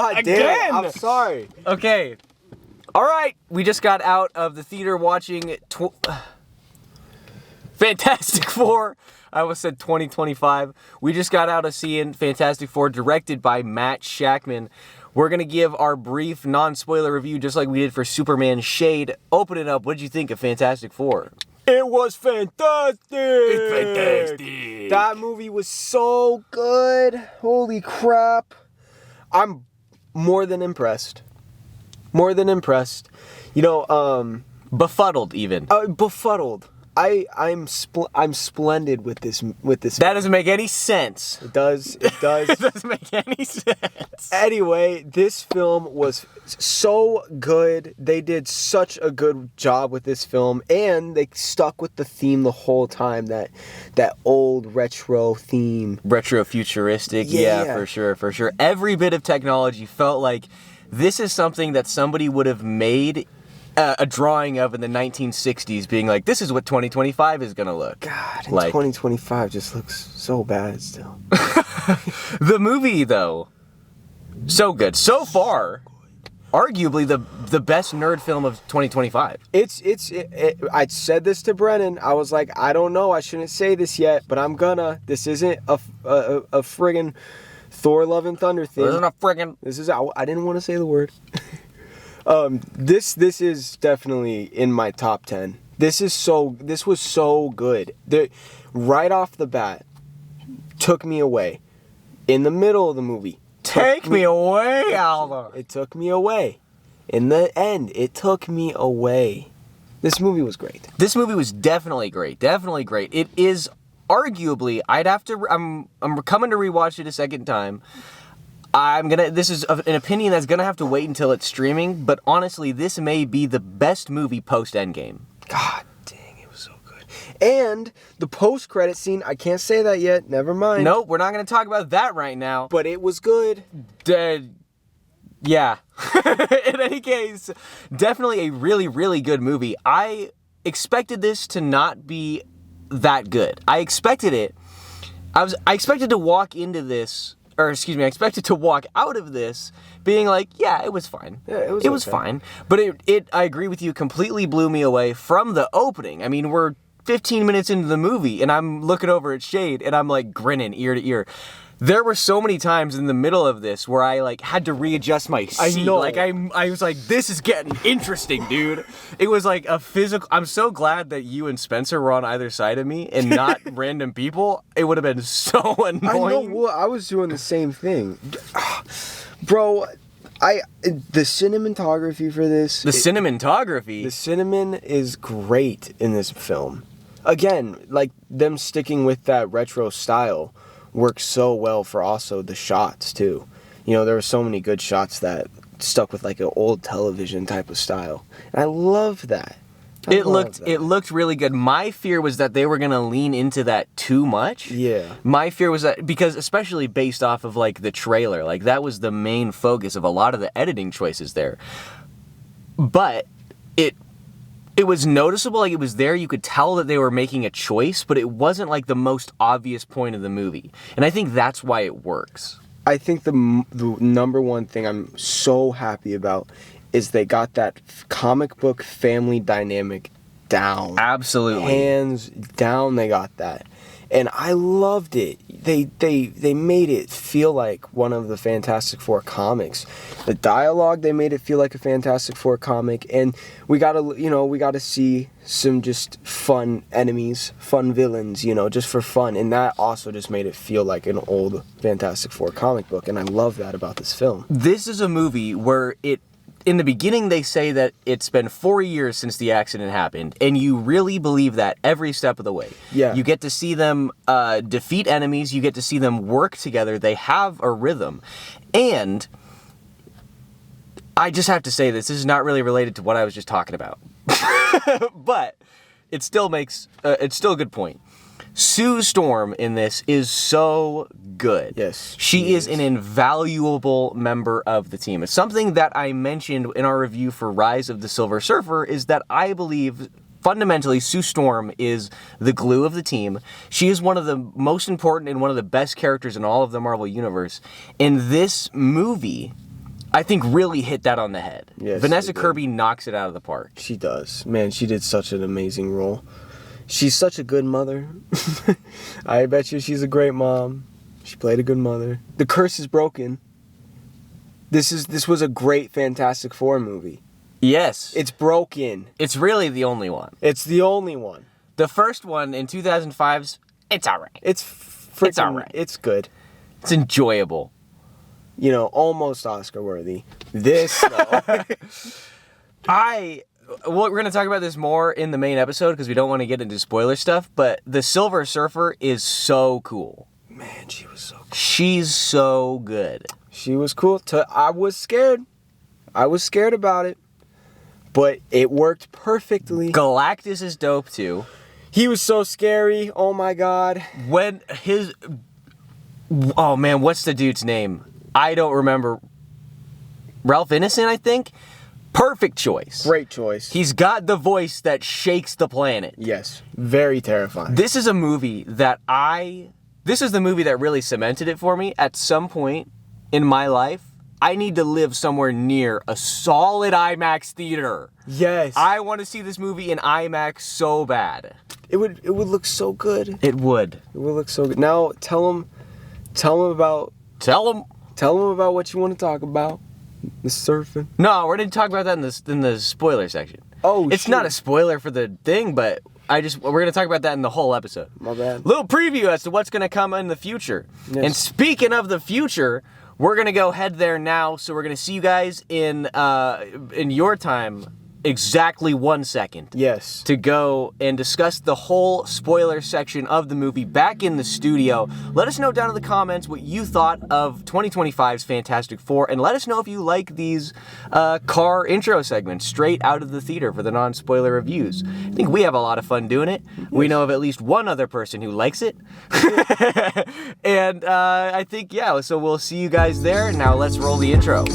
God damn, I'm sorry. Okay. All right. We just got out of the theater watching Fantastic Four. I almost said 2025. We just got out of seeing Fantastic Four, directed by Matt Shakman. We're going to give our brief, non-spoiler review, just like we did for Superman Shayde. Open it up. What did you think of Fantastic Four? It was fantastic. It's fantastic. That movie was so good. Holy crap. I'm more than impressed. More than impressed. You know, Befuddled, even. Befuddled. I'm splendid with this. That doesn't make any sense. It does. It does. It doesn't make any sense. Anyway, this film was so good. They did such a good job with this film, and they stuck with the theme the whole time. That old retro theme. Retro futuristic. Yeah, for sure. Every bit of technology felt like this is something that somebody would have made a drawing of in the 1960s, being like, this is what 2025 is going to look. God, and 2025 just looks so bad still. The movie, though, so good. So far, arguably the best nerd film of 2025. I said this to Brennan. I was like, I don't know. I shouldn't say this yet, but I'm gonna. This isn't a friggin' Thor Love and Thunder thing. This isn't a friggin'. This is. I didn't want to say the word. This is definitely in my top 10. This was so good. Right off the bat, took me away. In the middle of the movie, take me away, Alva. It took me away. In the end, it took me away. This movie was great. This movie was definitely great. Definitely great. It is arguably. I'm coming to rewatch it a second time. This is an opinion that's gonna have to wait until it's streaming, but honestly, this may be the best movie post-Endgame. God dang, it was so good. And the post-credit scene, I can't say that yet, never mind. Nope, we're not gonna talk about that right now. But it was good. Yeah. In any case, definitely a really, really good movie. I expected this to not be that good. I expected to walk into this, I expected to walk out of this being like, yeah, it was fine. Yeah, it was fine. But I agree with you, completely blew me away from the opening. I mean, we're 15 minutes into the movie, and I'm looking over at Shayde, and I'm like grinning ear to ear. There were so many times in the middle of this where I like had to readjust my seat. I know. Like I was like, this is getting interesting, dude. It was like a physical. I'm so glad that you and Spencer were on either side of me and not random people. It would have been so annoying. I know. Well, I was doing the same thing, bro. The cinematography for this. The cinnamon is great in this film. Again, like them sticking with that retro style works so well for also the shots too. You know, there were so many good shots that stuck with like an old television type of style. And I love that. It looked really good. My fear was that they were going to lean into that too much. Yeah. My fear was that, because especially based off of like the trailer, like that was the main focus of a lot of the editing choices there. But it was noticeable, like it was there. You could tell that they were making a choice, but it wasn't like the most obvious point of the movie. And I think that's why it works. I think the number one thing I'm so happy about is they got that comic book family dynamic down. Absolutely. Hands down, they got that. And I loved it. They made it feel like one of the Fantastic Four comics. The dialogue, they made it feel like a Fantastic Four comic, and we got to see some just fun enemies, fun villains, just for fun, and that also just made it feel like an old Fantastic Four comic book, and I love that about this film. This is a movie where in the beginning, they say that it's been 4 years since the accident happened, and you really believe that every step of the way. Yeah. You get to see them defeat enemies. You get to see them work together. They have a rhythm. And I just have to say this is not really related to what I was just talking about. But it still makes... it's still a good point. Sue Storm in this is so good. Yes. She is an invaluable member of the team. It's something that I mentioned in our review for Rise of the Silver Surfer, is that I believe fundamentally Sue Storm is the glue of the team. She is one of the most important and one of the best characters in all of the Marvel Universe. In this movie, I think really hit that on the head. Yes, Vanessa they did. Kirby knocks it out of the park. She does. Man, she did such an amazing role. She's such a good mother. I bet you she's a great mom. She played a good mother. The curse is broken. This was a great Fantastic Four movie. Yes. It's broken. It's really the only one. It's the only one. The first one in 2005's, it's alright. It's freaking, It's alright. It's good. It's enjoyable. You know, almost Oscar worthy. This though. We're going to talk about this more in the main episode because we don't want to get into spoiler stuff, but the Silver Surfer is so cool. Man, she was so cool. She's so good. She was cool. I was scared. I was scared about it. But it worked perfectly. Galactus is dope too. He was so scary. Oh my god. When oh man, what's the dude's name? I don't remember. Ralph Ineson, I think? Perfect choice. Great choice. He's got the voice that shakes the planet. Yes. Very terrifying. This is a movie that this is the movie that really cemented it for me. At some point in my life, I need to live somewhere near a solid IMAX theater. Yes. I want to see this movie in IMAX so bad. It would look so good. It would. It would look so good. Now tell them about what you want to talk about. The surfing. No, we're going to talk about that in the spoiler section. Oh, it's shoot. not a spoiler for the thing, but we're going to talk about that in the whole episode. My bad. Little preview as to what's going to come in the future. Yes. And speaking of the future, we're going to go head there now. So we're going to see you guys in your time, exactly 1 second. Yes. To go and discuss the whole spoiler section of the movie back in the studio. Let us know down in the comments what you thought of 2025's Fantastic Four, and let us know if you like these car intro segments straight out of the theater for the non-spoiler reviews. I think we have a lot of fun doing it. Yes. We know of at least one other person who likes it. And I think, yeah, so we'll see you guys there. Now let's roll the intro.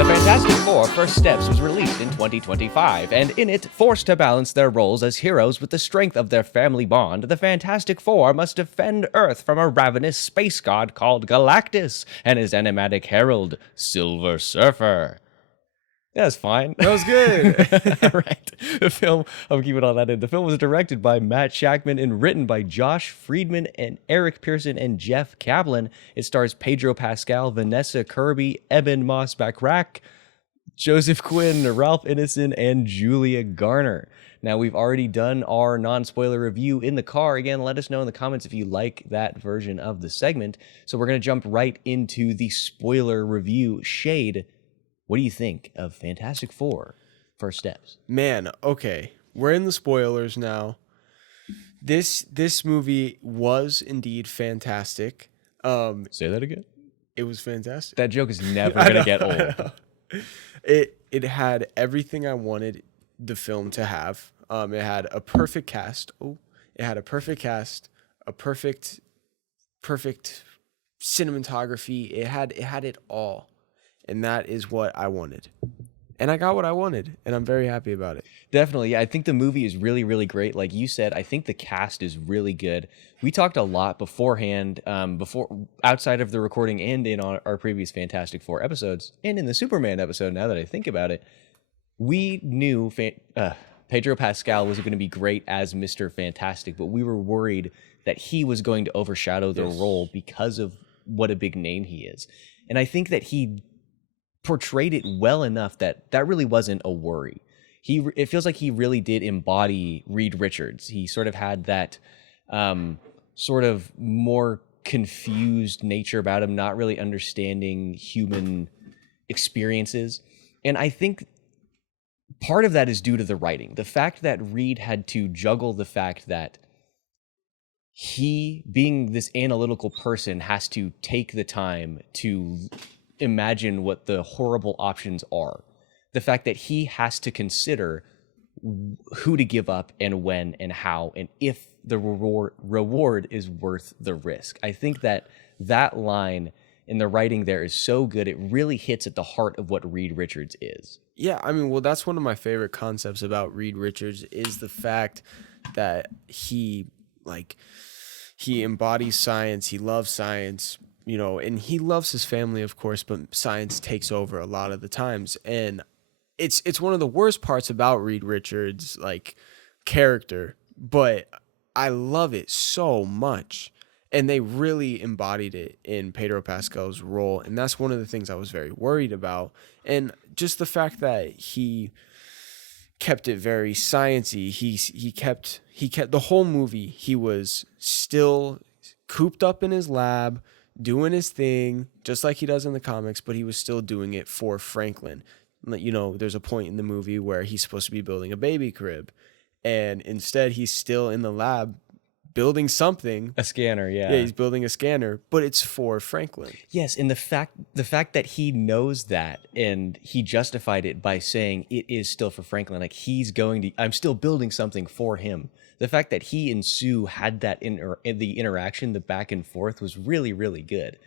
Fantastic Four First Steps was released in 2025, and in it, forced to balance their roles as heroes with the strength of their family bond, the Fantastic Four must defend Earth from a ravenous space god called Galactus and his enigmatic Herald, Silver Surfer. Yeah, that's fine. That was good. All right. The film, I'm keeping all that in. The film was directed by Matt Shakman and written by Josh Friedman and Eric Pearson and Jeff Kaplan. It stars Pedro Pascal, Vanessa Kirby, Ebon Moss-Bachrach, Joseph Quinn, Ralph Ineson, and Julia Garner. Now, we've already done our non-spoiler review in the car. Again, let us know in the comments if you like that version of the segment. So we're going to jump right into the spoiler review. Shayde, what do you think of Fantastic Four First Steps? Man, okay. We're in the spoilers now. This movie was indeed fantastic. Say that again? It was fantastic. That joke is never going to get old. It had everything I wanted the film to have. It had a perfect cast. It had a perfect cast, a perfect cinematography. It had it all. And that is what I wanted. And I got what I wanted, and I'm very happy about it. Definitely. Yeah, I think the movie is really, really great. Like you said, I think the cast is really good. We talked a lot beforehand, outside of the recording and in our previous Fantastic Four episodes, and in the Superman episode, now that I think about it, we knew Pedro Pascal was going to be great as Mr. Fantastic, but we were worried that he was going to overshadow the role because of what a big name he is. And I think that he portrayed it well enough that really wasn't a worry. It feels like he really did embody Reed Richards. He sort of had that sort of more confused nature about him, not really understanding human experiences. And I think part of that is due to the writing. The fact that Reed had to juggle the fact that he, being this analytical person, has to take the time to imagine what the horrible options are. The fact that he has to consider who to give up and when and how and if the reward is worth the risk. I think that line in the writing there is so good. It really hits at the heart of what Reed Richards is. Yeah, I mean, well, that's one of my favorite concepts about Reed Richards is the fact that like he embodies science, he loves science, you know, and he loves his family, of course, but science takes over a lot of the times. And it's one of the worst parts about Reed Richards' like character, but I love it so much. And they really embodied it in Pedro Pascal's role, and that's one of the things I was very worried about. And just the fact that he kept it very sciencey. He kept the whole movie. He was still cooped up in his lab, doing his thing, just like he does in the comics, but he was still doing it for Franklin. You know, there's a point in the movie where he's supposed to be building a baby crib, and instead he's still in the lab building something. A scanner, yeah. Yeah, he's building a scanner, but it's for Franklin. Yes, and the fact that he knows that and he justified it by saying it is still for Franklin, like I'm still building something for him. The fact that he and Sue had that the interaction, the back and forth was really, really good.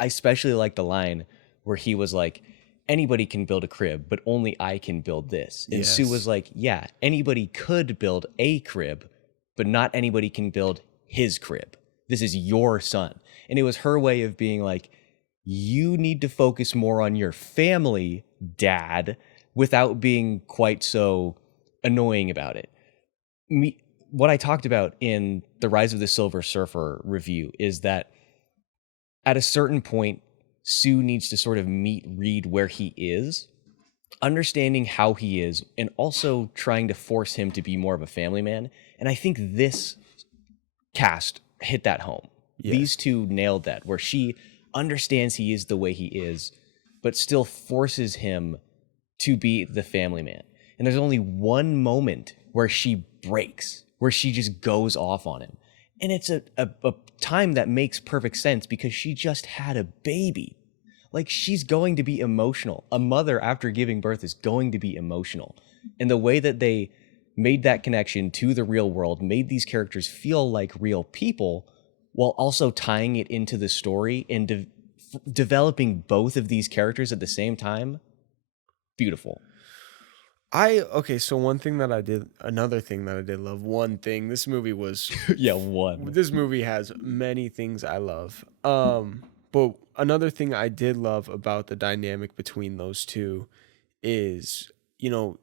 I especially like the line where he was like, anybody can build a crib, but only I can build this. And Sue was like, yeah, anybody could build a crib, but not anybody can build his crib. This is your son. And it was her way of being like, you need to focus more on your family, Dad, without being quite so annoying about it. What I talked about in the Rise of the Silver Surfer review is that at a certain point, Sue needs to sort of meet Reed where he is, understanding how he is, and also trying to force him to be more of a family man. And I think this cast hit that home. Yeah. These two nailed that, where she understands he is the way he is, but still forces him to be the family man. And there's only one moment where she breaks, where she just goes off on him. And it's a time that makes perfect sense because she just had a baby. Like, she's going to be emotional. A mother after giving birth is going to be emotional. And the way that they made that connection to the real world made these characters feel like real people while also tying it into the story and developing both of these characters at the same time. Beautiful. So another thing that I did love, this movie was... yeah, one. This movie has many things I love. But another thing I did love about the dynamic between those two is, you know,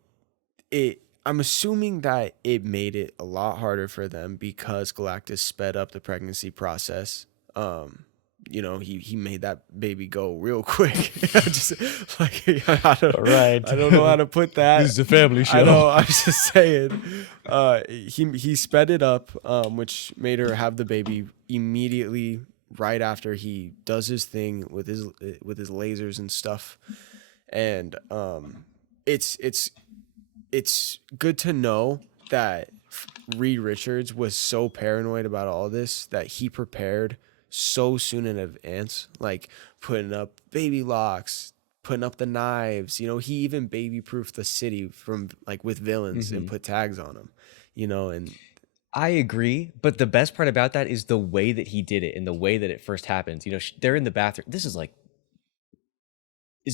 I'm assuming that it made it a lot harder for them because Galactus sped up the pregnancy process. You know, he made that baby go real quick. Just like, I don't know how to put that. This is a family show. I know. I'm just saying. He sped it up, which made her have the baby immediately right after he does his thing with his lasers and stuff. And it's good to know that Reed Richards was so paranoid about all this that he prepared so soon in advance, like putting up baby locks, putting up the knives. You know, he even baby-proofed the city from like with villains and put tags on them. You know, and I agree, but the best part about that is the way that he did it and the way that it first happens. You know, they're in the bathroom. Is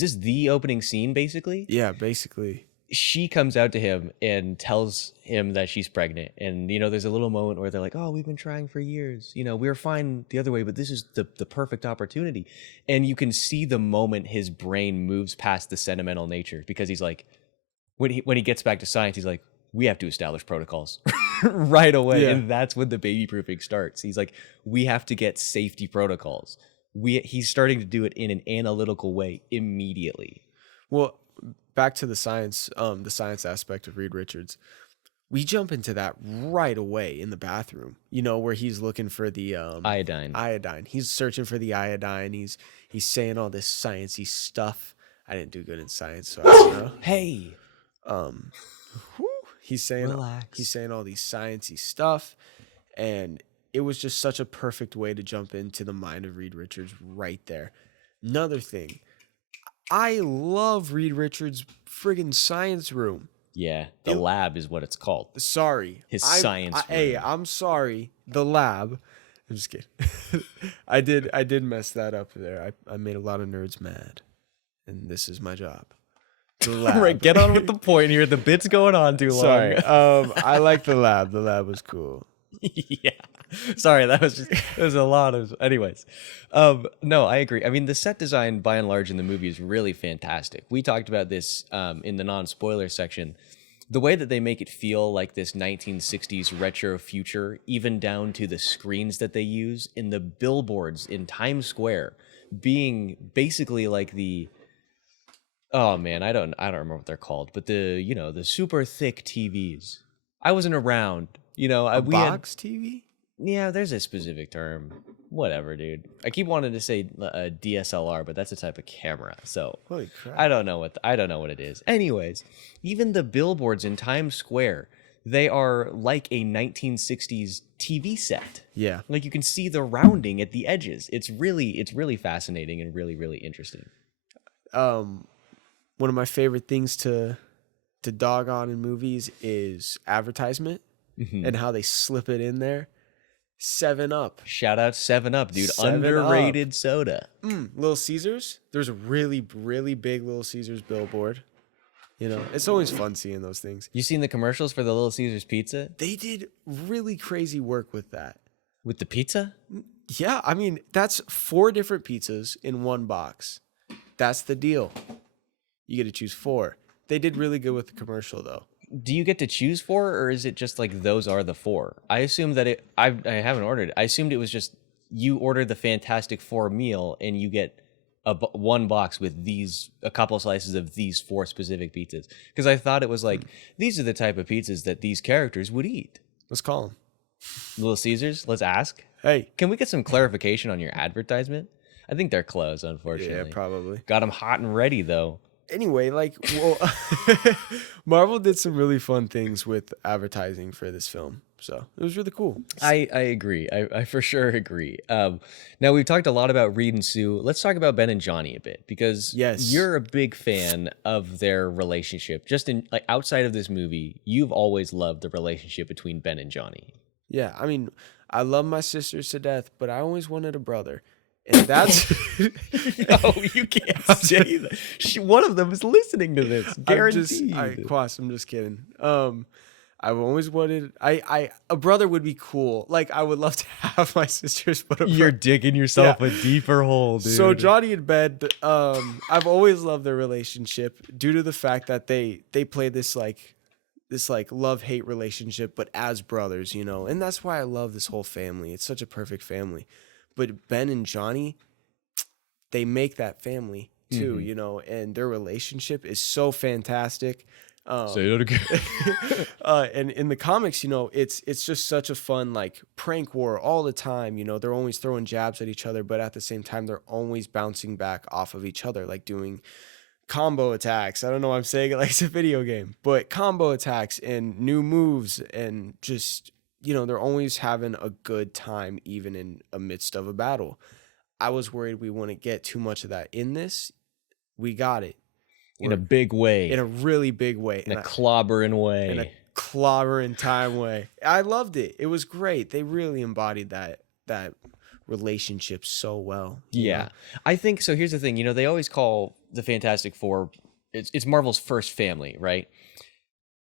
this the opening scene, basically? Yeah, basically. She comes out to him and tells him that she's pregnant. And, you know, there's a little moment where they're like, oh, we've been trying for years. You know, we were fine the other way, but this is the perfect opportunity. And you can see the moment his brain moves past the sentimental nature, because he's like, when he gets back to science, he's like, we have to establish protocols right away. Yeah. And that's when the baby proofing starts. He's like, we have to get safety protocols. He's starting to do it in an analytical way immediately. Well, back to the science aspect of Reed Richards. We jump into that right away in the bathroom, you know, where he's looking for the iodine. He's searching for the iodine. He's saying all this sciencey stuff. I didn't do good in science, so I don't know. Hey. He's saying relax. He's saying all these sciencey stuff, and it was just such a perfect way to jump into the mind of Reed Richards right there. Another thing, I love Reed Richards' friggin' science room. Yeah, the lab is what it's called. Sorry. His science room. Hey, I'm sorry. The lab. I'm just kidding. I did mess that up there. I made a lot of nerds mad, and this is my job. the lab. Right, get on with the point here. The bit's going on too long. Sorry. I like the lab. The lab was cool. Yeah. Sorry, that was a lot of anyways. No, I agree. I mean, the set design by and large in the movie is really fantastic. We talked about this in the non-spoiler section. The way that they make it feel like this 1960s retro future, even down to the screens that they use in the billboards in Times Square, being basically like the oh man, I don't remember what they're called, but the super thick TVs. I wasn't around. Box TV? Yeah, there's a specific term. Whatever, dude. I keep wanting to say DSLR, but that's a type of camera. So Holy crap. I don't know what it is. Anyways, even the billboards in Times Square, they are like a 1960s TV set. Yeah. Like you can see the rounding at the edges. It's really fascinating and really, really interesting. One of my favorite things to dog on in movies is advertisement and how they slip it in there. 7-Up. Shout out 7-Up, dude. 7-Up. Underrated soda. Little Caesars. There's a really, really big Little Caesars billboard. It's always fun seeing those things. You seen the commercials for the Little Caesars pizza? They did really crazy work with that. With the pizza? Yeah, I mean, that's 4 different pizzas in one box. That's the deal. You get to choose 4. They did really good with the commercial, though. Do you get to choose 4, or is it just like those are the 4? I assume that I haven't ordered it. I assumed it was just you order the Fantastic Four meal and you get one box with a couple slices of these 4 specific pizzas. Because I thought it was like, these are the type of pizzas that these characters would eat. Let's call them. Little Caesars, let's ask. Hey. Can we get some clarification on your advertisement? I think they're closed, unfortunately. Yeah, probably. Got them hot and ready, though. Anyway, Marvel did some really fun things with advertising for this film. So it was really cool. I agree. I for sure agree. Now, we've talked a lot about Reed and Sue. Let's talk about Ben and Johnny a bit, because you're a big fan of their relationship. Just in outside of this movie, you've always loved the relationship between Ben and Johnny. Yeah, I mean, I love my sisters to death, but I always wanted a brother. And that's no, you can't say that. One of them is listening to this, guaranteed. I'm just kidding. I've always wanted a brother would be cool. Like I would love to have my sisters, but you're digging yourself a deeper hole, dude. So Johnny and Ben, I've always loved their relationship due to the fact that they play this love-hate relationship, but as brothers, and that's why I love this whole family. It's such a perfect family. But Ben and Johnny, they make that family too, and their relationship is so fantastic. Say that again. And in the comics, it's just such a fun prank war all the time. They're always throwing jabs at each other, but at the same time, they're always bouncing back off of each other, like doing combo attacks. I don't know why I'm saying it like it's a video game, but combo attacks and new moves and just... they're always having a good time, even in the midst of a battle. I was worried we wouldn't get too much of that in this. We got it. In a big way. In a really big way. In a clobbering way. In a clobbering time way. I loved it. It was great. They really embodied that relationship so well. Yeah. I think, so here's the thing. They always call the Fantastic Four, it's Marvel's first family, right?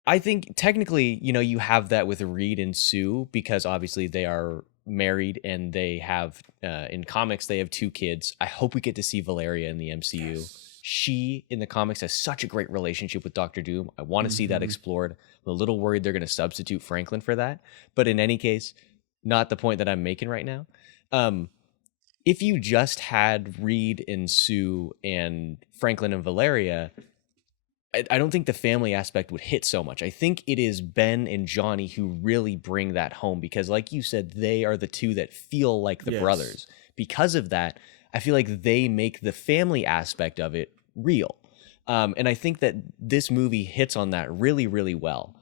I think technically, you have that with Reed and Sue because obviously they are married and they have, in comics, they have 2 kids. I hope we get to see Valeria in the MCU. Yes. She, in the comics, has such a great relationship with Doctor Doom. I want to see that explored. I'm a little worried they're going to substitute Franklin for that. But in any case, not the point that I'm making right now. If you just had Reed and Sue and Franklin and Valeria... I don't think the family aspect would hit so much. I think it is Ben and Johnny who really bring that home because, like you said, they are the 2 that feel like the brothers. Because of that, I feel like they make the family aspect of it real. And I think that this movie hits on that really, really well.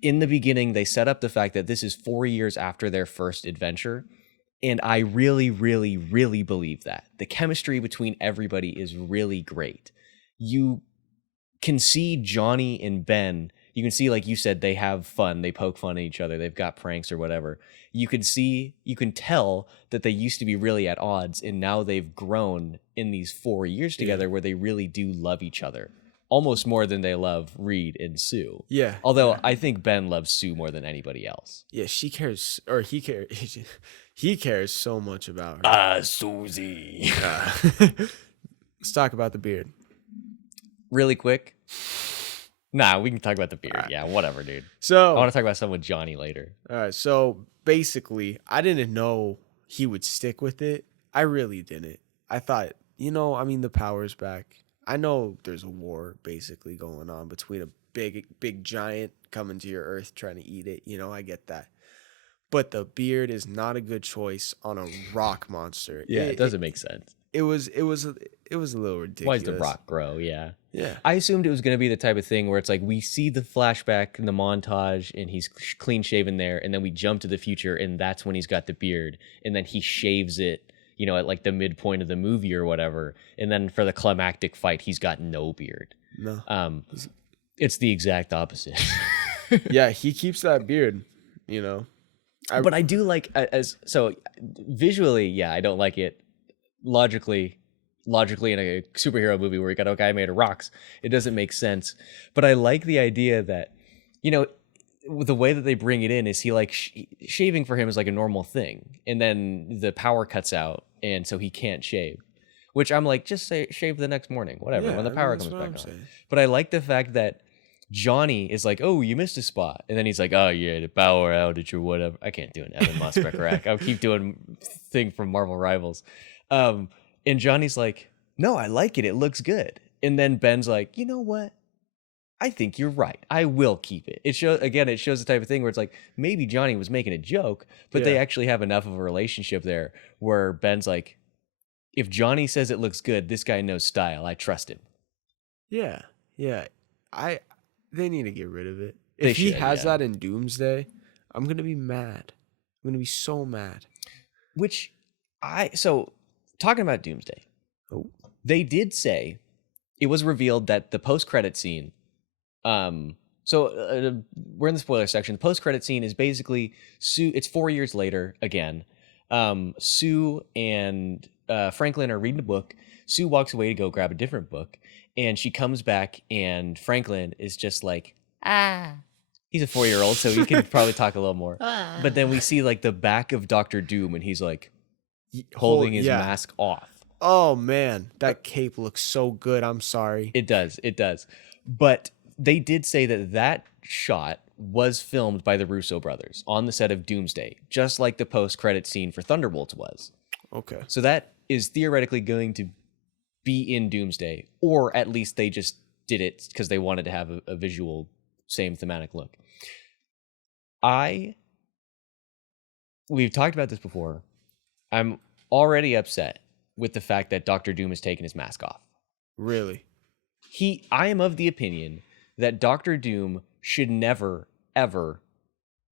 In the beginning, they set up the fact that this is 4 years after their first adventure. And I really, really, really believe that. The chemistry between everybody is really great. You can see Johnny and Ben. You can see, like you said, they have fun. They poke fun at each other. They've got pranks or whatever. You can tell that they used to be really at odds, and now they've grown in these 4 years together where they really do love each other. almost more than they love Reed and Sue. Yeah. Although I think Ben loves Sue more than anybody else. Yeah, she cares, or he cares. He cares so much about her. Susie. Let's talk about the beard. Really quick. Nah, we can talk about the beard. Right. Yeah, whatever, dude. So I want to talk about something with Johnny later. all right, so basically, I didn't know he would stick with it. I really didn't. I thought, I mean, the power's back. I know there's a war basically going on between a big giant coming to your Earth trying to eat it. I get that. But the beard is not a good choice on a rock monster. Yeah, it doesn't make sense. It was a little ridiculous. Why does the rock grow? Yeah. Yeah. I assumed it was going to be the type of thing where it's like we see the flashback in the montage and he's clean shaven there, and then we jump to the future and that's when he's got the beard, and then he shaves it, at like the midpoint of the movie or whatever, and then for the climactic fight he's got no beard. No. It's the exact opposite. Yeah, he keeps that beard, But I do like visually, yeah, I don't like it. Logically in a superhero movie where you got a guy made of rocks, it doesn't make sense. But I like the idea that, the way that they bring it in is he like shaving for him is like a normal thing, and then the power cuts out, and so he can't shave. Which I'm like, just shave the next morning, whatever, when the power comes back on. But I like the fact that Johnny is like, oh, you missed a spot. And then he's like, oh, yeah, the power outage or whatever. I can't do an Evan Moss-Bachrach. I'll keep doing thing from Marvel Rivals. And Johnny's like, no, I like it. It looks good. And then Ben's like, you know what? I think you're right. I will keep it. It shows the type of thing where it's like, maybe Johnny was making a joke, but they actually have enough of a relationship there where Ben's like, if Johnny says it looks good, this guy knows style. I trust him. Yeah. Yeah. They need to get rid of it. They If he should, has yeah. that in Doomsday, I'm going to be mad. I'm going to be so mad. So talking about Doomsday, they did say it was revealed that the post-credit scene, we're in the spoiler section. The post-credit scene is basically Sue. It's 4 years later again. Sue and Franklin are reading a book. Sue walks away to go grab a different book, and she comes back, and Franklin is just like, he's a 4-year-old, so he can probably talk a little more. But then we see like the back of Dr. Doom, and he's like holding his mask off. Oh man, that cape looks so good. I'm sorry. It does. But they did say that shot was filmed by the Russo brothers on the set of Doomsday, just like the post-credit scene for Thunderbolts was. Okay. So that is theoretically going to be in Doomsday, or at least they just did it because they wanted to have a visual, same thematic look. We've talked about this before. I'm already upset with the fact that Dr. Doom has taken his mask off. Really? I am of the opinion that Dr. Doom should never, ever,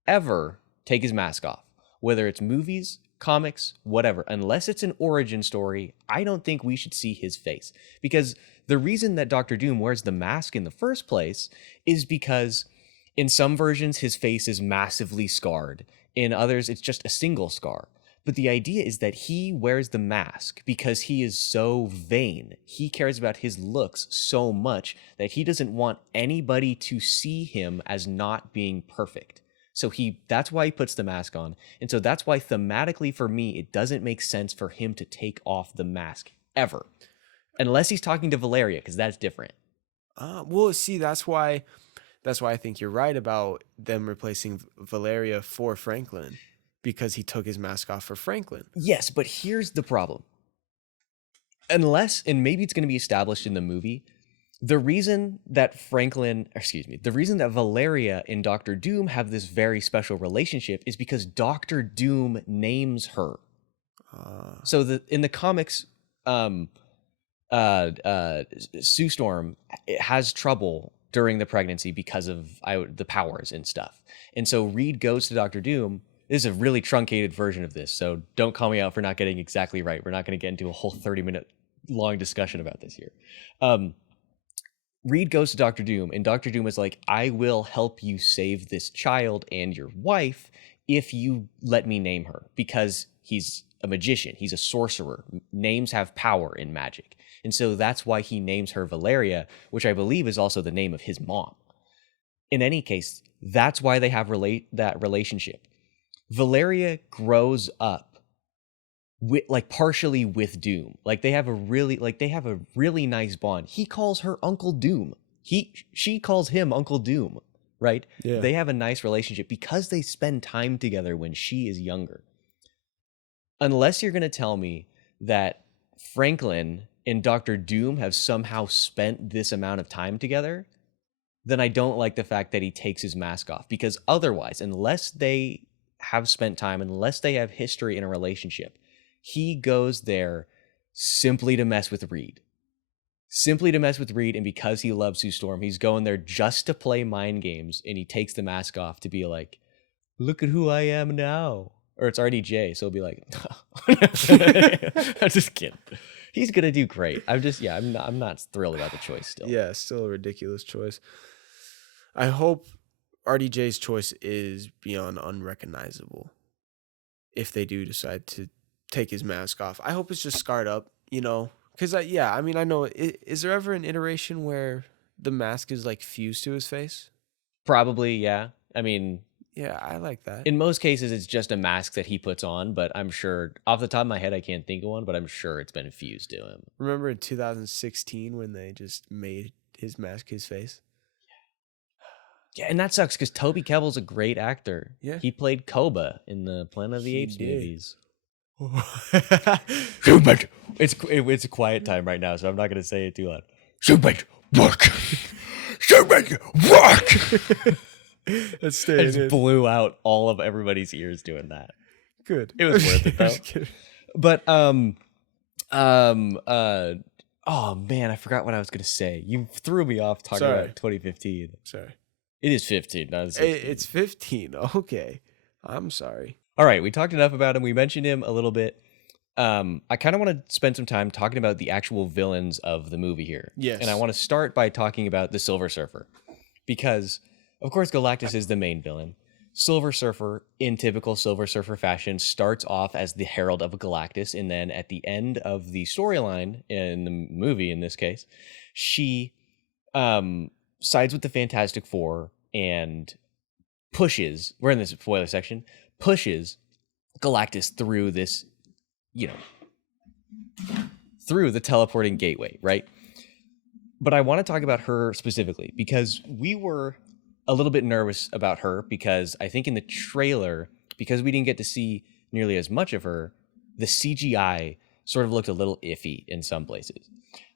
ever take his mask off. Whether it's movies, comics, whatever. Unless it's an origin story, I don't think we should see his face. Because the reason that Dr. Doom wears the mask in the first place is because in some versions his face is massively scarred. In others, it's just a single scar. But the idea is that he wears the mask because he is so vain. He cares about his looks so much that he doesn't want anybody to see him as not being perfect. So that's why he puts the mask on. And so that's why thematically for me, it doesn't make sense for him to take off the mask ever. Unless he's talking to Valeria, because that's different. Well, see, that's why I think you're right about them replacing Valeria for Franklin. Because he took his mask off for Franklin. Yes, but here's the problem. And maybe it's going to be established in the movie, the reason that Valeria and Dr. Doom have this very special relationship is because Dr. Doom names her. So in the comics, Sue Storm has trouble during the pregnancy because of the powers and stuff. And so Reed goes to Dr. Doom. This is a really truncated version of this, so don't call me out for not getting exactly right. We're not going to get into a whole 30-minute long discussion about this here. Reed goes to Dr. Doom, and Dr. Doom is like, I will help you save this child and your wife if you let me name her, because he's a magician. He's a sorcerer. Names have power in magic. And so that's why he names her Valeria, which I believe is also the name of his mom. In any case, that's why they have that relationship. Valeria grows up partially with Doom. Like they have a really nice bond. He calls her Uncle Doom. She calls him Uncle Doom, right? Yeah. They have a nice relationship because they spend time together when she is younger. Unless you're going to tell me that Franklin and Dr. Doom have somehow spent this amount of time together, then I don't like the fact that he takes his mask off. Because otherwise, unless they have spent time, unless they have history in a relationship, he goes there simply to mess with Reed. And because he loves Sue Storm, he's going there just to play mind games, and he takes the mask off to be like, look at who I am now. Or it's RDJ, so he'll be like, I'm just kidding. He's gonna do great. I'm not thrilled about the choice still. Yeah, still a ridiculous choice. I hope RDJ's choice is beyond unrecognizable if they do decide to take his mask off. I hope it's just scarred up, because I know. Is there ever an iteration where the mask is like fused to his face? Probably, yeah. I mean, yeah, I like that. In most cases, it's just a mask that he puts on, but I'm sure, off the top of my head, I can't think of one, but I'm sure it's been fused to him. Remember in 2016 when they just made his mask his face? Yeah, and that sucks because Toby Kebbell's a great actor. Yeah. He played Koba in the Planet of the Apes movies. It's a quiet time right now, so I'm not going to say it too loud. Work. I just blew out all of everybody's ears doing that. Good. It was worth it though. But oh man, I forgot what I was gonna say. You threw me off talking about 2015. Sorry. It is 15, not 16. It's 15. Okay. I'm sorry. All right, we talked enough about him. We mentioned him a little bit. I kind of want to spend some time talking about the actual villains of the movie here. Yes. And I want to start by talking about the Silver Surfer. Because, of course, Galactus is the main villain. Silver Surfer, in typical Silver Surfer fashion, starts off as the Herald of Galactus, and then at the end of the storyline, in the movie in this case, she sides with the Fantastic Four and pushes, we're in the spoiler section, pushes Galactus through this, through the teleporting gateway, right? But I want to talk about her specifically because we were a little bit nervous about her because I think in the trailer, because we didn't get to see nearly as much of her, the CGI sort of looked a little iffy in some places.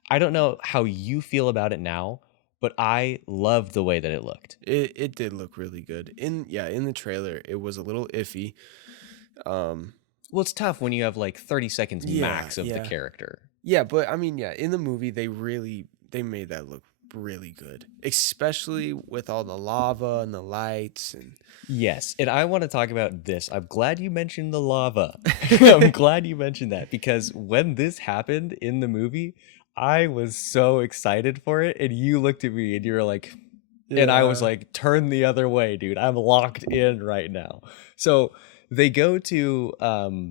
I don't know how you feel about it now, but I loved the way that it looked. It did look really good. In the trailer, it was a little iffy. Well, it's tough when you have like 30 seconds max of the character. Yeah, but in the movie, they made that look really good, especially with all the lava and the lights and yes. And I want to talk about this. I'm glad you mentioned the lava. I'm glad you mentioned that because when this happened in the movie, I was so excited for it, and you looked at me and you were like, and I was like, turn the other way, dude. I'm locked in right now. So they go to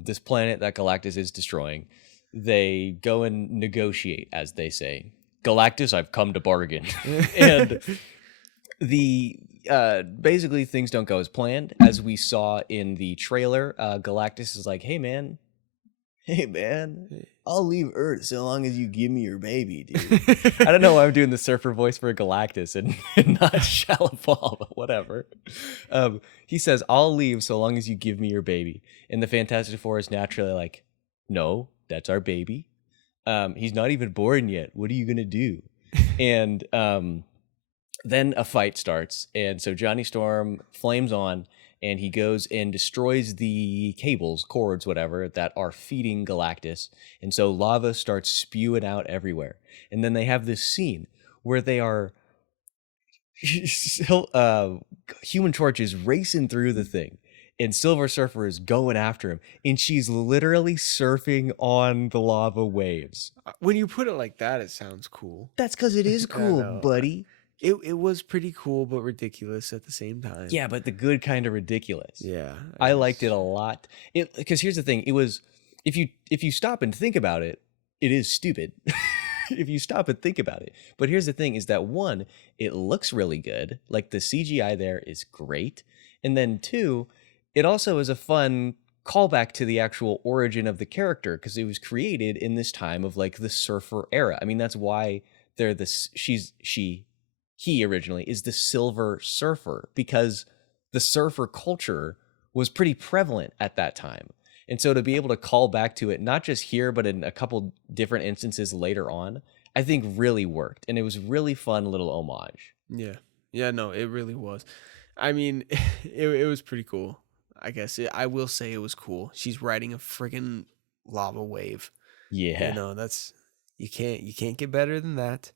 this planet that Galactus is destroying. They go and negotiate, as they say. Galactus, I've come to bargain. And the basically things don't go as planned. As we saw in the trailer, Galactus is like, hey man, I'll leave Earth so long as you give me your baby, dude. I don't know why I'm doing the surfer voice for Galactus and not Shalabal, but whatever. He says, I'll leave so long as you give me your baby. And the Fantastic Four is naturally like, no, that's our baby. He's not even born yet. What are you going to do? And then a fight starts. And so Johnny Storm flames on, and he goes and destroys the cables, cords, whatever, that are feeding Galactus. And so lava starts spewing out everywhere. And then they have this scene where they are... Human Torch is racing through the thing. And Silver Surfer is going after him. And she's literally surfing on the lava waves. When you put it like that, it sounds cool. That's because it is cool, buddy. It was pretty cool, but ridiculous at the same time. Yeah, but the good kind of ridiculous. Yeah. I liked it a lot. Because here's the thing. It was, if you stop and think about it, it is stupid. if you stop and think about it. But here's the thing: is that one, it looks really good, like the CGI there is great, and then two, it also is a fun callback to the actual origin of the character because it was created in this time of like the surfer era. I mean, that's why they're this. He originally is the Silver Surfer because the surfer culture was pretty prevalent at that time. And so to be able to call back to it, not just here, but in a couple different instances later on, I think really worked. And it was really fun little homage. Yeah. Yeah, no, it really was. I mean, it was pretty cool. I guess I will say it was cool. She's riding a friggin' lava wave. Yeah. You know, you can't get better than that.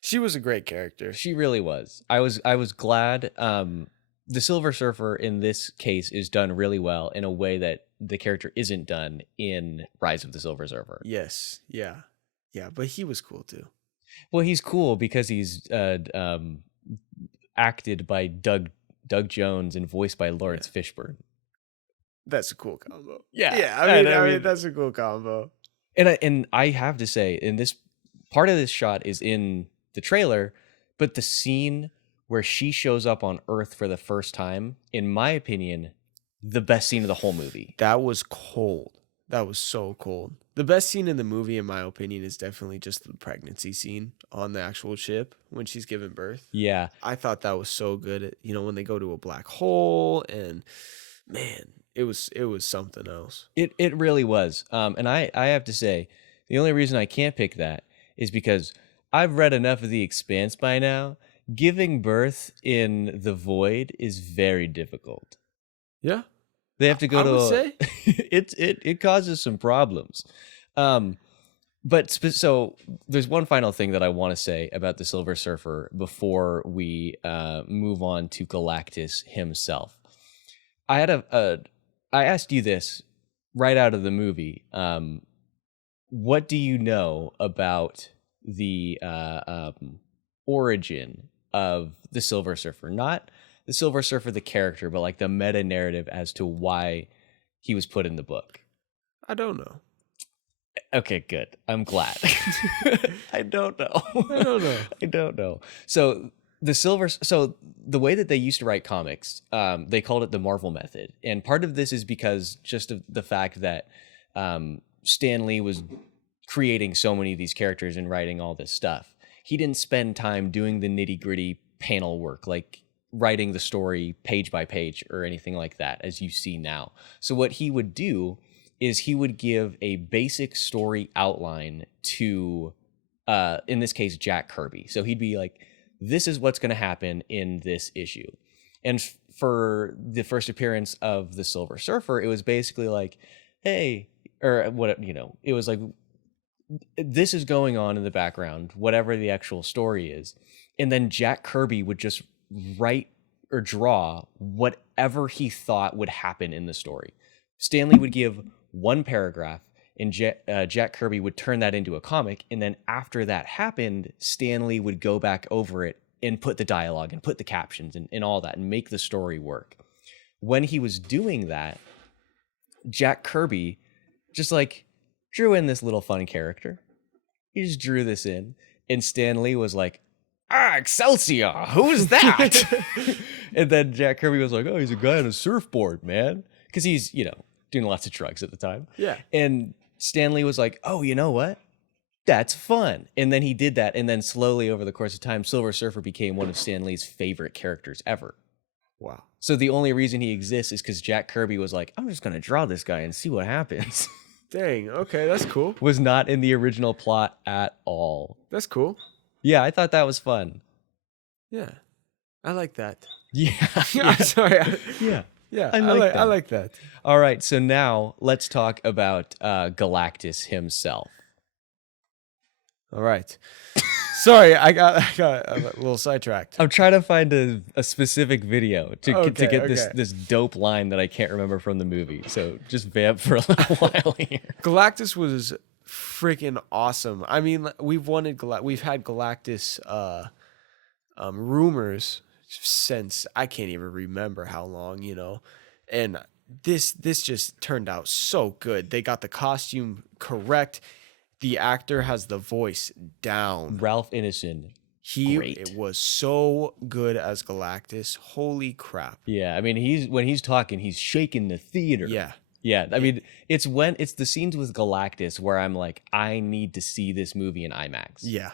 She was a great character. She really was. I was glad. The Silver Surfer in this case is done really well in a way that the character isn't done in Rise of the Silver Surfer. Yes. Yeah. Yeah, but he was cool too. Well, he's cool because he's acted by Doug Jones and voiced by Lawrence Fishburne. That's a cool combo. Yeah. Yeah, I mean that's a cool combo. And I have to say, in this part of this shot is in the trailer, but the scene where she shows up on Earth for the first time, in my opinion, the best scene of the whole movie. That was cold. That was so cold. The best scene in the movie, in my opinion, is definitely just the pregnancy scene on the actual ship when she's giving birth. Yeah. I thought that was so good. You know, when they go to a black hole, and man, it was something else. It really was. And I have to say, the only reason I can't pick that is because I've read enough of The Expanse by now. Giving birth in the void is very difficult. Yeah. They have to go to say it causes some problems. So there's one final thing that I want to say about the Silver Surfer before we move on to Galactus himself. I asked you this right out of the movie. What do you know about the origin of the Silver Surfer? Not the Silver Surfer, the character, but like the meta narrative as to why he was put in the book. I don't know. Okay, good. I'm glad. I don't know. I don't know. So the way that they used to write comics, they called it the Marvel method. And part of this is because just of the fact that Stan Lee was creating so many of these characters and writing all this stuff. He didn't spend time doing the nitty-gritty panel work, like writing the story page by page or anything like that, as you see now. So what he would do is he would give a basic story outline to, in this case, Jack Kirby. So he'd be like, this is what's going to happen in this issue. And for the first appearance of the Silver Surfer, it was basically like, hey, or what, you know, it was like, this is going on in the background, whatever the actual story is. And then Jack Kirby would just write or draw whatever he thought would happen in the story. Stan Lee would give one paragraph and Jack Kirby would turn that into a comic. And then after that happened, Stan Lee would go back over it and put the dialogue and put the captions and all that and make the story work. When he was doing that, Jack Kirby just like drew in this little fun character. He just drew this in. And Stan Lee was like, Excelsior, who's that? And then Jack Kirby was like, oh, he's a guy on a surfboard, man. Because he's, you know, doing lots of drugs at the time. Yeah. And Stan Lee was like, oh, you know what? That's fun. And then he did that. And then slowly over the course of time, Silver Surfer became one of Stan Lee's favorite characters ever. Wow. So the only reason he exists is because Jack Kirby was like, I'm just going to draw this guy and see what happens. Dang. Okay, that's cool. Was not in the original plot at all. That's cool. Yeah, I thought that was fun. Yeah. I like that. Yeah. I'm sorry. Yeah. Yeah, I like that. All right, so now let's talk about Galactus himself. All right. Sorry, I got a little sidetracked. I'm trying to find a specific video to get Okay. this dope line that I can't remember from the movie. So just vamp for a little while here. Galactus was freaking awesome. I mean, we've had Galactus rumors since I can't even remember how long, you know. And this just turned out so good. They got the costume correct. The actor has the voice down. Ralph Ineson. Great. It was so good as Galactus. Holy crap. Yeah, I mean, when he's talking, he's shaking the theater. Yeah. Yeah, I mean, it's the scenes with Galactus where I'm like, I need to see this movie in IMAX. Yeah.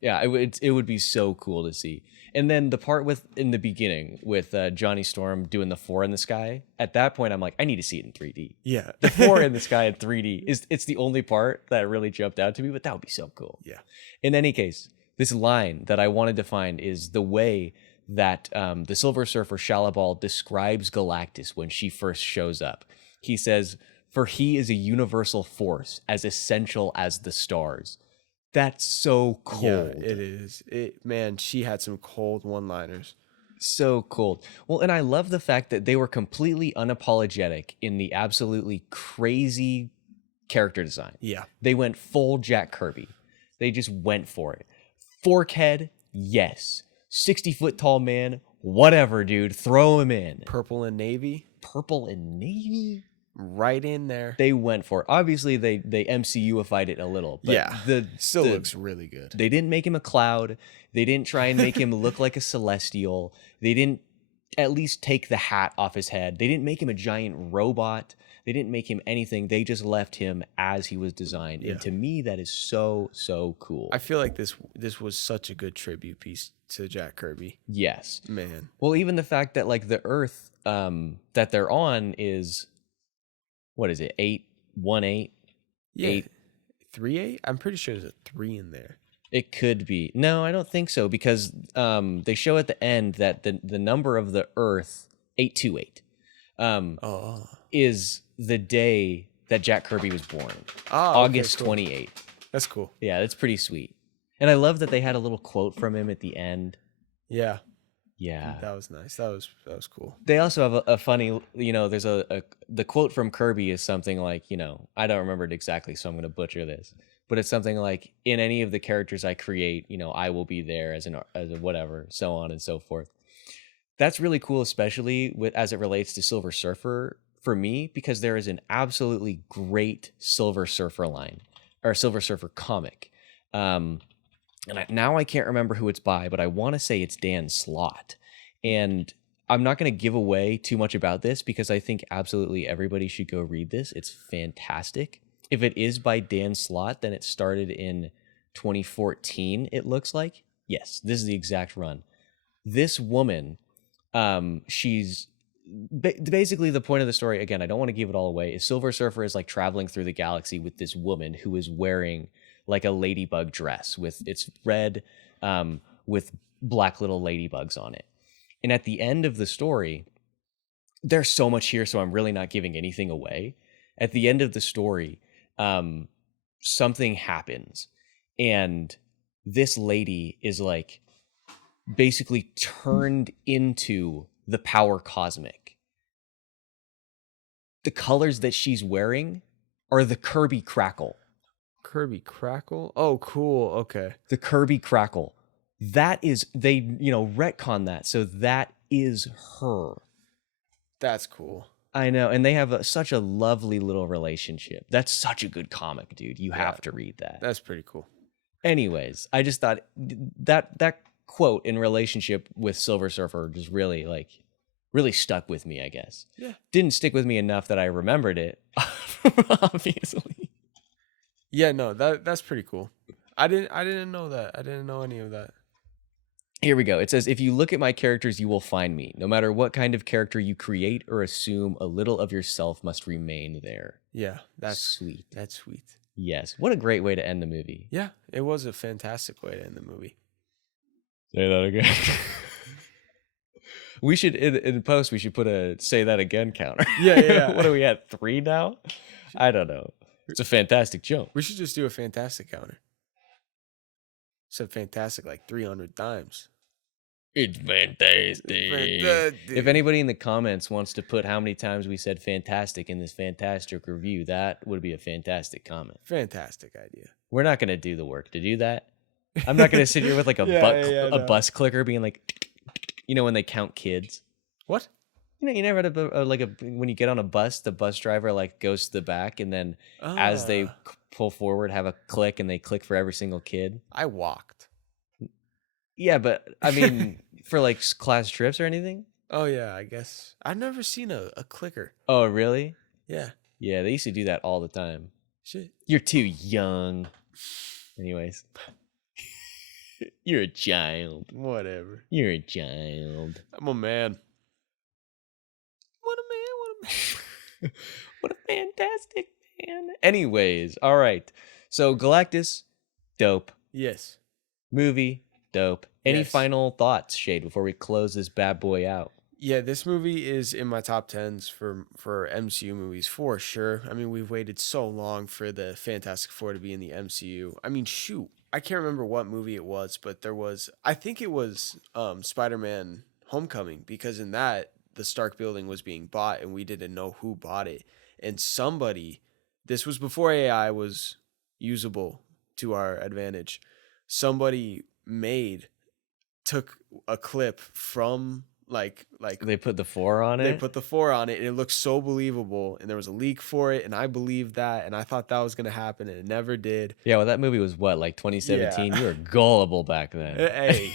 Yeah, it would be so cool to see. And then the part in the beginning with Johnny Storm doing the 4 in the sky. At that point, I'm like, I need to see it in 3D. Yeah. The 4 in the sky in 3D it's the only part that really jumped out to me, but that would be so cool. Yeah. In any case, this line that I wanted to find is the way that the Silver Surfer Shallabal describes Galactus when she first shows up. He says, "For he is a universal force, as essential as the stars." That's so cold. Yeah, it is. Man, she had some cold one-liners. So cold. Well, and I love the fact that they were completely unapologetic in the absolutely crazy character design. Yeah. They went full Jack Kirby. They just went for it. Fork head, yes. 60-foot tall man, whatever, dude. Throw him in. Purple and navy. Purple and navy? Right in there. They went for it. Obviously, they MCU-ified it a little. But yeah. Still looks really good. They didn't make him a cloud. They didn't try and make him look like a celestial. They didn't at least take the hat off his head. They didn't make him a giant robot. They didn't make him anything. They just left him as he was designed. Yeah. And to me, that is so, so cool. I feel like this was such a good tribute piece to Jack Kirby. Yes. Man. Well, even the fact that like the Earth that they're on is, what is it, 818? Yeah. 38? I'm pretty sure there's a 3 in there. It could be. No, I don't think so, because they show at the end that the number of the Earth, 828, is the day that Jack Kirby was born. August 28th. That's cool. Yeah, that's pretty sweet. And I love that they had a little quote from him at the end. Yeah. Yeah. That was nice. That was cool. They also have a funny, there's the quote from Kirby is something like, I don't remember it exactly, so I'm going to butcher this. But it's something like, in any of the characters I create, I will be there as a whatever, so on and so forth. That's really cool, especially as it relates to Silver Surfer for me, because there is an absolutely great Silver Surfer line, or Silver Surfer comic. Now I can't remember who it's by, but I want to say it's Dan Slott. And I'm not going to give away too much about this because I think absolutely everybody should go read this. It's fantastic. If it is by Dan Slott, then it started in 2014, it looks like. Yes, this is the exact run. This woman, she's basically the point of the story, again, I don't want to give it all away, is Silver Surfer is like traveling through the galaxy with this woman who is wearing like a ladybug dress it's red with black little ladybugs on it. And at the end of the story, there's so much here, so I'm really not giving anything away. At the end of the story, something happens, and this lady is like basically turned into the power cosmic. The colors that she's wearing are the Kirby Crackle. Kirby Crackle? Oh, cool. Okay. The Kirby Crackle. That is, they, retcon that. So that is her. That's cool. I know. And they have such a lovely little relationship. That's such a good comic, dude. You have to read that. That's pretty cool. Anyways, I just thought that quote in relationship with Silver Surfer just really stuck with me, I guess. Yeah. Didn't stick with me enough that I remembered it, obviously. Yeah, no, that's pretty cool. I didn't know that. I didn't know any of that. Here we go. It says, if you look at my characters, you will find me. No matter what kind of character you create or assume, a little of yourself must remain there. Yeah, that's sweet. That's sweet. Yes. What a great way to end the movie. Yeah, it was a fantastic way to end the movie. Say that again. We should, in post, we should put a say that again counter. Yeah. What are we at, 3 now? I don't know. It's a fantastic joke. We should just do a fantastic counter. Said fantastic like 300 times. It's fantastic. If anybody in the comments wants to put how many times we said fantastic in this fantastic review, that would be a fantastic comment. Fantastic idea. We're not going to do the work to do that. I'm not going to sit here with like a bus clicker being like, when they count kids. What? You never had when you get on a bus, the bus driver like goes to the back, and then as they pull forward, have a click, and they click for every single kid. I walked. Yeah, but I mean, for like class trips or anything. Oh yeah, I guess I've never seen a clicker. Oh, really? Yeah. Yeah, they used to do that all the time. Shit. You're too young. Anyways, you're a child. Whatever. You're a child. I'm a man. What a man. What a man. What a fantastic man. Anyways, all right. So Galactus, dope. Yes. Movie, dope. Any Yes. final thoughts, Shade, before we close this bad boy out? Yeah, this movie is in my top 10s for MCU movies for sure. I mean, we've waited so long for the Fantastic Four to be in the MCU. I mean, shoot, I can't remember what movie it was, but I think it was Spider-Man Homecoming, because in that the Stark building was being bought and we didn't know who bought it. And this was before AI was usable to our advantage. Somebody took a clip from like They put the 4 on they it. put the 4 on it, and it looked so believable, and there was a leak for it, and I believed that, and I thought that was gonna happen, and it never did. Yeah, well, that movie was what, like 2017? Yeah. You were gullible back then. Hey,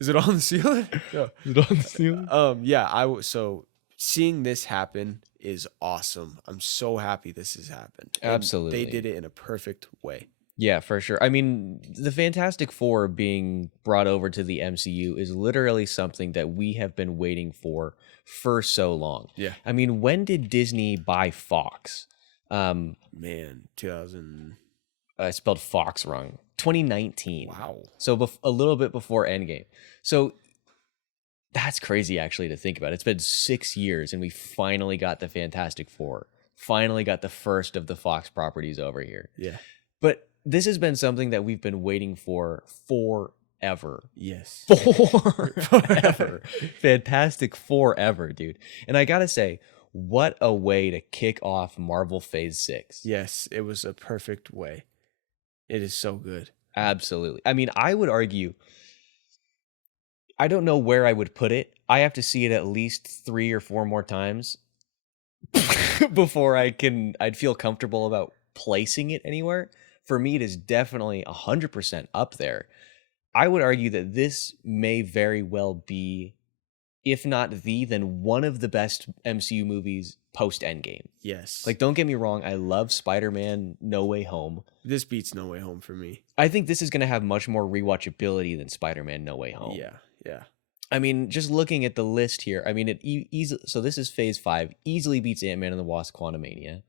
is it on the ceiling? No. Is it on the ceiling? Yeah, so seeing this happen is awesome. I'm so happy this has happened. And Absolutely. they did it in a perfect way. Yeah, for sure. I mean, the Fantastic Four being brought over to the MCU is literally something that we have been waiting for so long. Yeah. I mean, when did Disney buy Fox? Man, 2000. I spelled Fox wrong. 2019. Wow. So a little bit before Endgame. So that's crazy, actually, to think about. It's been 6 years, and we finally got the Fantastic Four. Finally got the first of the Fox properties over here. Yeah. But this has been something that we've been waiting for forever. Yes. Forever. Fantastic forever, dude. And I gotta say, what a way to kick off Marvel Phase 6. Yes, it was a perfect way. It is so good. Absolutely. I mean, I would argue, I don't know where I would put it. I have to see it at least 3 or 4 more times before I'd feel comfortable about placing it anywhere. For me, it is definitely 100% up there. I would argue that this may very well be, if not then one of the best MCU movies post Endgame. Yes. Like, don't get me wrong, I love Spider-Man No Way Home. This beats No Way Home for me. I think this is going to have much more rewatchability than Spider-Man No Way Home. Yeah. I mean, just looking at the list here, I mean, so this is Phase 5, easily beats Ant-Man and the Wasp: Quantumania.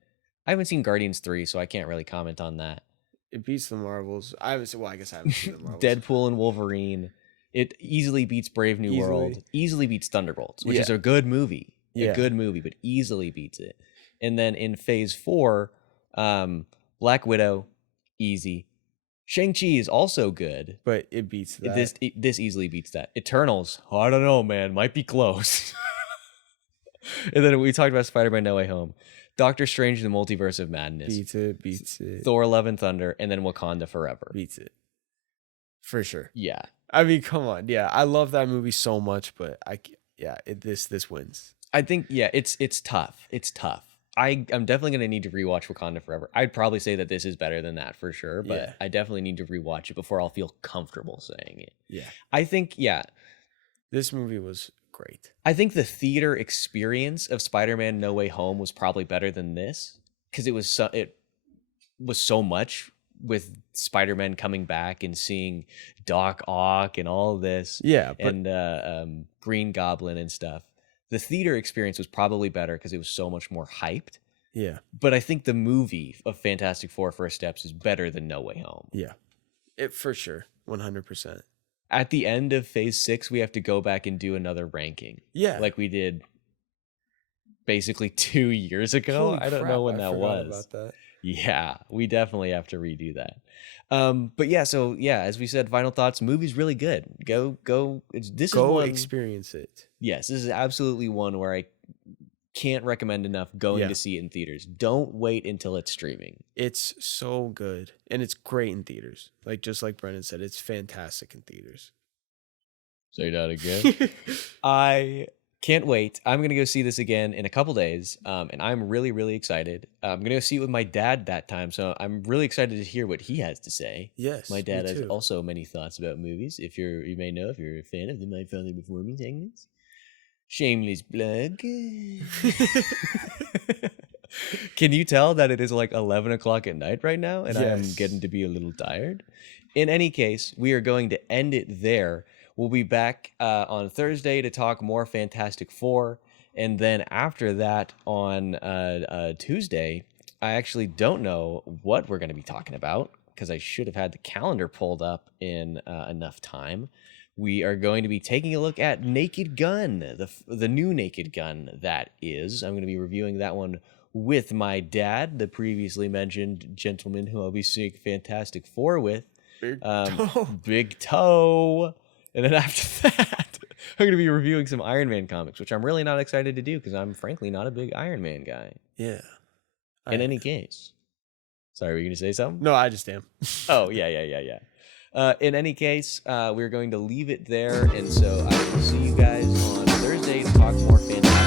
I haven't seen Guardians 3, so I can't really comment on that. It beats the Marvels. I guess I haven't seen the Marvels. Deadpool and Wolverine. It easily beats Brave New World. Easily beats Thunderbolts, which is a good movie. A good movie, but easily beats it. And then in Phase 4, Black Widow, easy. Shang-Chi is also good. But it beats that. This easily beats that. Eternals, I don't know, man. Might be close. And then we talked about Spider-Man No Way Home. Doctor Strange and the Multiverse of Madness. Beats it. Thor: Love and Thunder, and then Wakanda Forever. Beats it. For sure. Yeah. I mean, come on. Yeah, I love that movie so much, but this wins. I think, yeah, it's tough. It's tough. I'm definitely going to need to rewatch Wakanda Forever. I'd probably say that this is better than that for sure, but Yeah. I definitely need to rewatch it before I'll feel comfortable saying it. Yeah. I think, yeah. This movie was great. I think the theater experience of Spider-Man No Way Home was probably better than this, because it was so much with Spider-Man coming back and seeing Doc Ock and all this. Yeah, but And Green Goblin and stuff. The theater experience was probably better because it was so much more hyped. yeah. But I think the movie of Fantastic Four First Steps is better than No Way Home. Yeah. It for sure. 100%. At the end of Phase 6, we have to go back and do another ranking. Yeah. Like we did basically 2 years ago. Holy I don't crap, know when I that forgot was. about that. Yeah, we definitely have to redo that. But yeah, so yeah, as we said, final thoughts. Movie's really good. Go. This is one. Experience it. Yes, this is absolutely one where I can't recommend enough going to see it in theaters. Don't wait until it's streaming. It's so good, and it's great in theaters. Like just like Brennan said, it's fantastic in theaters. Say that again. I Can't wait. I'm gonna go see this again in a couple days, and I'm really, really excited. I'm gonna go see it with my dad that time, so I'm really excited to hear what he has to say. Yes, My me dad has too. also many thoughts about movies. You may know if you're a fan of the My Father Before Me segments. Shameless plug. Can you tell that it is like 11 o'clock at night right now, and I'm Yes. getting to be a little tired? In any case, we are going to end it there. We'll be back on Thursday to talk more Fantastic Four. And then after that, on Tuesday, I actually don't know what we're going to be talking about because I should have had the calendar pulled up in enough time. We are going to be taking a look at Naked Gun, the new Naked Gun that is. I'm going to be reviewing that one with my dad, the previously mentioned gentleman who I'll be seeing Fantastic Four with. Big toe. Big Toe. And then after that, I'm going to be reviewing some Iron Man comics, which I'm really not excited to do because I'm frankly not a big Iron Man guy. Yeah. In any case. Sorry, were you going to say something? No, I just am. Oh, yeah. In any case, we're going to leave it there. And so I will see you guys on Thursday to talk more Fantastic